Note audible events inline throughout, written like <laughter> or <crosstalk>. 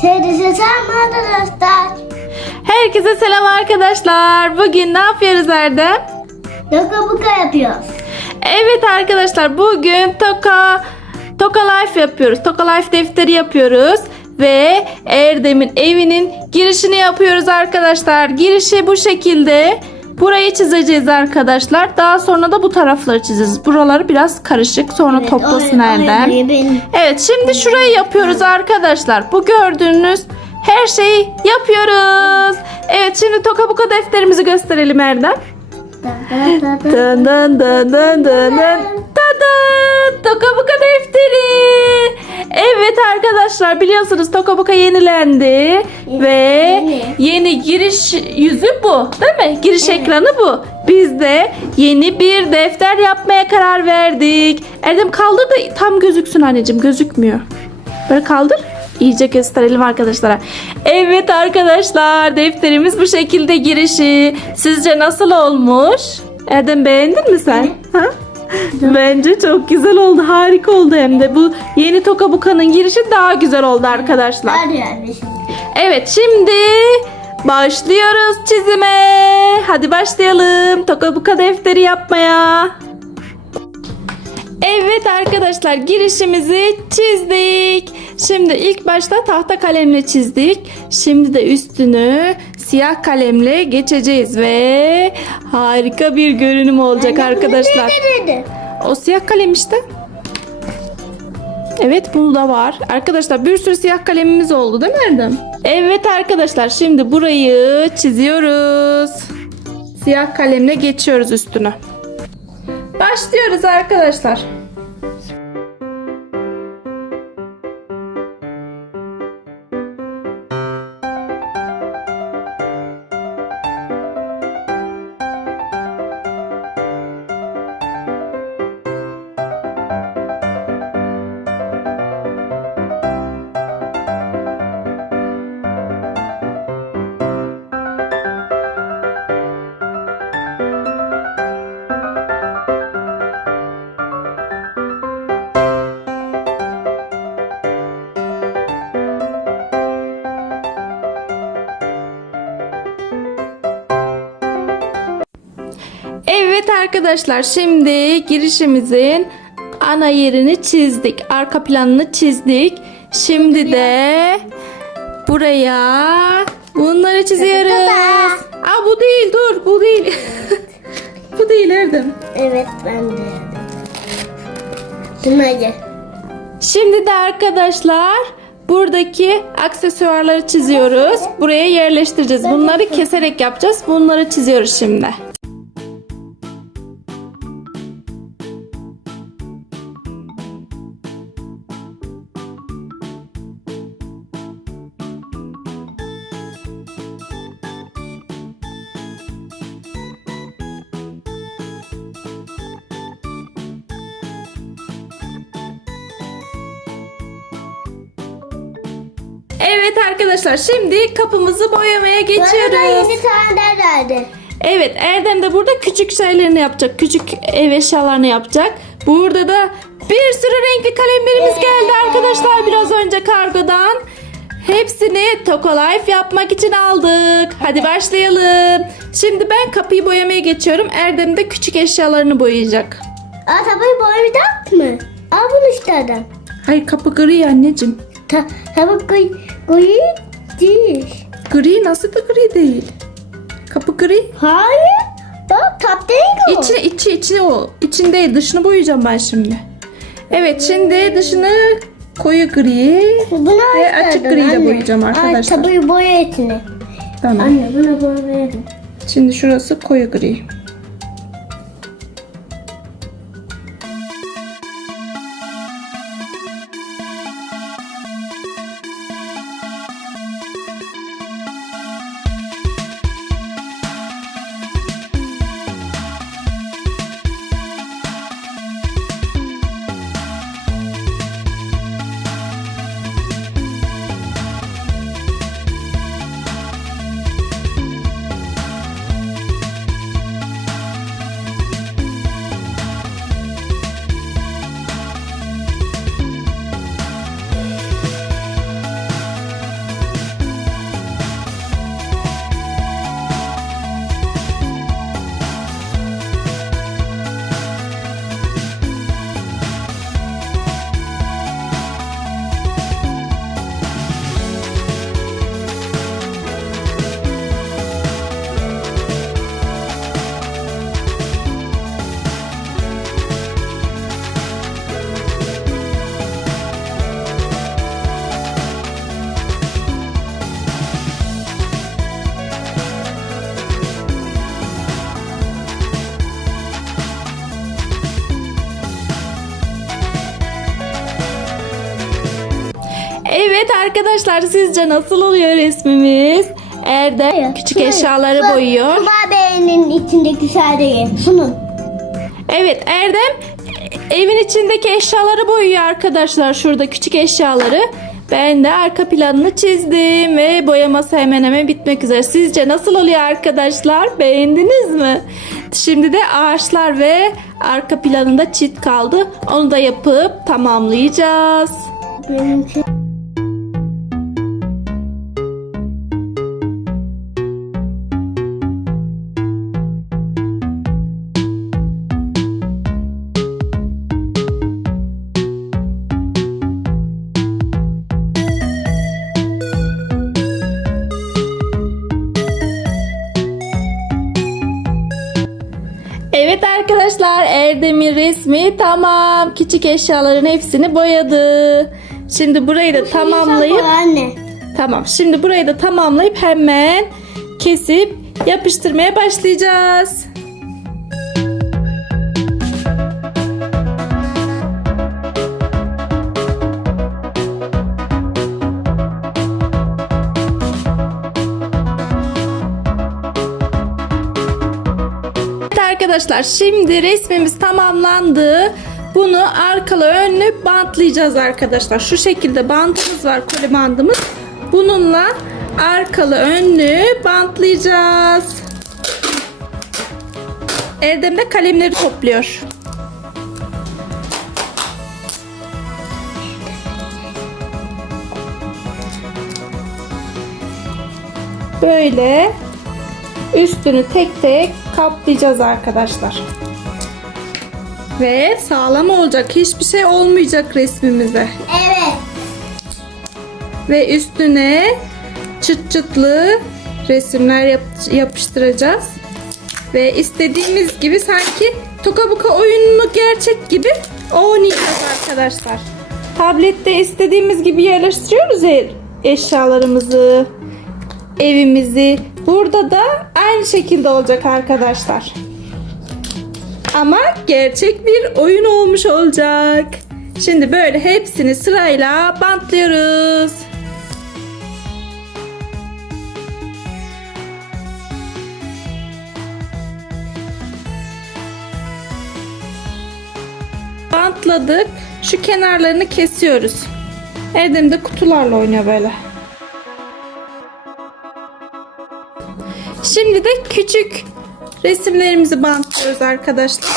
Sevgili selam arkadaşlar. Herkese selam arkadaşlar. Bugün ne yapıyoruz Erdem? Doka buka yapıyoruz. Evet arkadaşlar bugün Toka Toka Life yapıyoruz. Toka Life defteri yapıyoruz. Ve Erdem'in evinin girişini yapıyoruz arkadaşlar. Girişi bu şekilde. Burayı çizeceğiz arkadaşlar. Daha sonra da bu tarafları çizeceğiz. Buraları biraz karışık. Sonra toplasın Erdem. Evet şimdi şurayı yapıyoruz arkadaşlar. Bu gördüğünüz her şeyi yapıyoruz. Evet şimdi Toka Buka defterimizi gösterelim Erdem. Dın dın dın dın dın dın. Tada! Toka Buka defteri. Evet arkadaşlar biliyorsunuz Toka Buka yenilendi. Ve Yeni. yeni giriş yüzü bu değil mi? Giriş ekranı bu. Biz de yeni bir defter yapmaya karar verdik. Erdem kaldır da tam gözüksün anneciğim gözükmüyor. Böyle kaldır. İyice gösterelim arkadaşlara. Evet arkadaşlar defterimiz bu şekilde girişi. Sizce nasıl olmuş? Erdem beğendin mi sen? Ha? <laughs> Bence çok güzel oldu. Harika oldu hem de. Bu yeni Toka Buka'nın girişi daha güzel oldu arkadaşlar. Şimdi. Evet şimdi başlıyoruz çizime. Hadi başlayalım. Toka Buka defteri yapmaya. Evet arkadaşlar girişimizi çizdik. Şimdi ilk başta tahta kalemle çizdik. Şimdi de üstünü siyah kalemle geçeceğiz ve harika bir görünüm olacak arkadaşlar. Dedi. O siyah kalem işte. Evet bunu da var. Arkadaşlar bir sürü siyah kalemimiz oldu değil mi Erdem? Evet arkadaşlar şimdi burayı çiziyoruz. Siyah kalemle geçiyoruz üstüne. Başlıyoruz arkadaşlar. Evet arkadaşlar şimdi girişimizin ana yerini çizdik. Arka planını çizdik. Şimdi de buraya bunları çiziyoruz. Aa bu değil dur bu değil. <laughs> bu değil Erdem. Evet ben de. Bunları. Şimdi de arkadaşlar buradaki aksesuarları çiziyoruz. Buraya yerleştireceğiz. Bunları keserek yapacağız. Bunları çiziyoruz şimdi. Evet arkadaşlar şimdi kapımızı boyamaya Bana da geçiyoruz. yeni tane derdi. Evet Erdem de burada küçük şeylerini yapacak. Küçük ev eşyalarını yapacak. Burada da bir sürü renkli kalemlerimiz geldi arkadaşlar biraz önce kargodan. Hepsini Toka Life yapmak için aldık. Hadi başlayalım. Şimdi ben kapıyı boyamaya geçiyorum. Erdem de küçük eşyalarını boyayacak. Aa tabayı boyamayacak mı? Al bunu işte adam. Hayır kapı gri anneciğim. Ta tabağı koy koy değil. Gri nasıl da gri değil. Kapı gri. Hayır. Bak değil o. İçi içi içi o. İçinde dışını boyayacağım ben şimdi. Evet şimdi dışını koyu gri Bunu ve açık gri ile boyayacağım arkadaşlar. Ay tabayı boya etini. Tamam. Anne bunu boya etini. Şimdi şurası koyu gri. Arkadaşlar sizce nasıl oluyor resmimiz? Erdem küçük eşyaları boyuyor. Tuba Bey'in içindeki şadeyi. Sunun. Evet Erdem evin içindeki eşyaları boyuyor arkadaşlar. Şurada küçük eşyaları. Ben de arka planını çizdim ve boyaması hemen hemen bitmek üzere. Sizce nasıl oluyor arkadaşlar? Beğendiniz mi? Şimdi de ağaçlar ve arka planında çit kaldı. Onu da yapıp tamamlayacağız. Benimki. Evet arkadaşlar Erdem'in resmi tamam. Küçük eşyaların hepsini boyadı. Şimdi burayı da tamamlayıp Anne. Tamam. Şimdi burayı da tamamlayıp hemen kesip yapıştırmaya başlayacağız. Arkadaşlar şimdi resmimiz tamamlandı. Bunu arkalı önlü bantlayacağız arkadaşlar. Şu şekilde bantımız var koli bandımız. Bununla arkalı önlü bantlayacağız. Erdem de kalemleri topluyor. Böyle üstünü tek tek kaplayacağız arkadaşlar. Ve sağlam olacak. Hiçbir şey olmayacak resmimize. Evet. Ve üstüne çıt çıtlı resimler yap- yapıştıracağız. Ve istediğimiz gibi sanki toka boka oyununu gerçek gibi oynayacağız arkadaşlar. Tablette istediğimiz gibi yerleştiriyoruz ya eşyalarımızı, evimizi. Burada da aynı şekilde olacak arkadaşlar. Ama gerçek bir oyun olmuş olacak. Şimdi böyle hepsini sırayla bantlıyoruz. Bantladık. Şu kenarlarını kesiyoruz. Erdem de kutularla oynuyor böyle. Şimdi de küçük resimlerimizi bantlıyoruz arkadaşlar.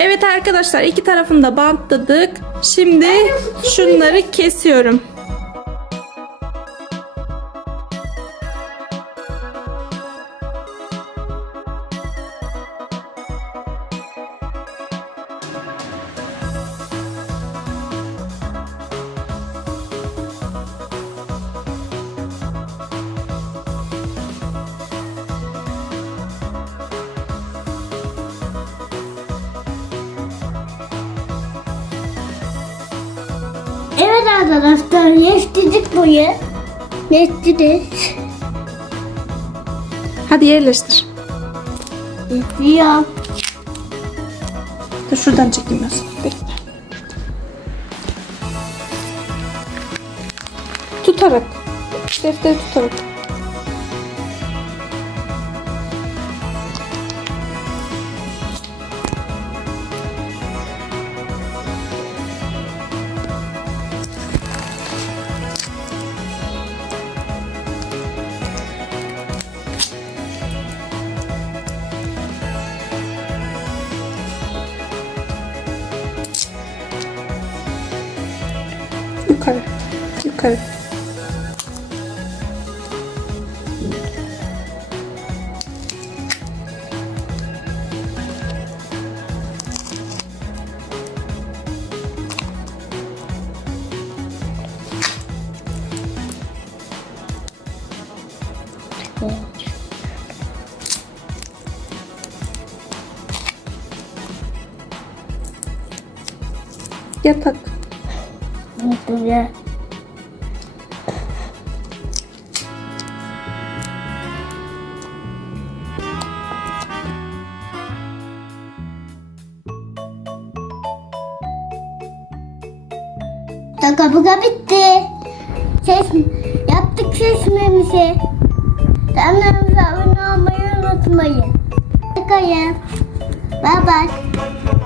Evet arkadaşlar iki tarafını da bantladık. Şimdi şunları kesiyorum. Evet arkadaşlar netledik boyu. Netledik. Hadi yerleştir. Ya. Dur şuradan çekeyim ben. Bekle. Tutarak. Defteri tutarak. Ну, тікай, тікай. Ну, Я так Unuttum ya. Taka buka bitti. Ses, yaptık seçmemizi. Kanalımıza abone olmayı unutmayın. Hoşçakalın. Bye bye.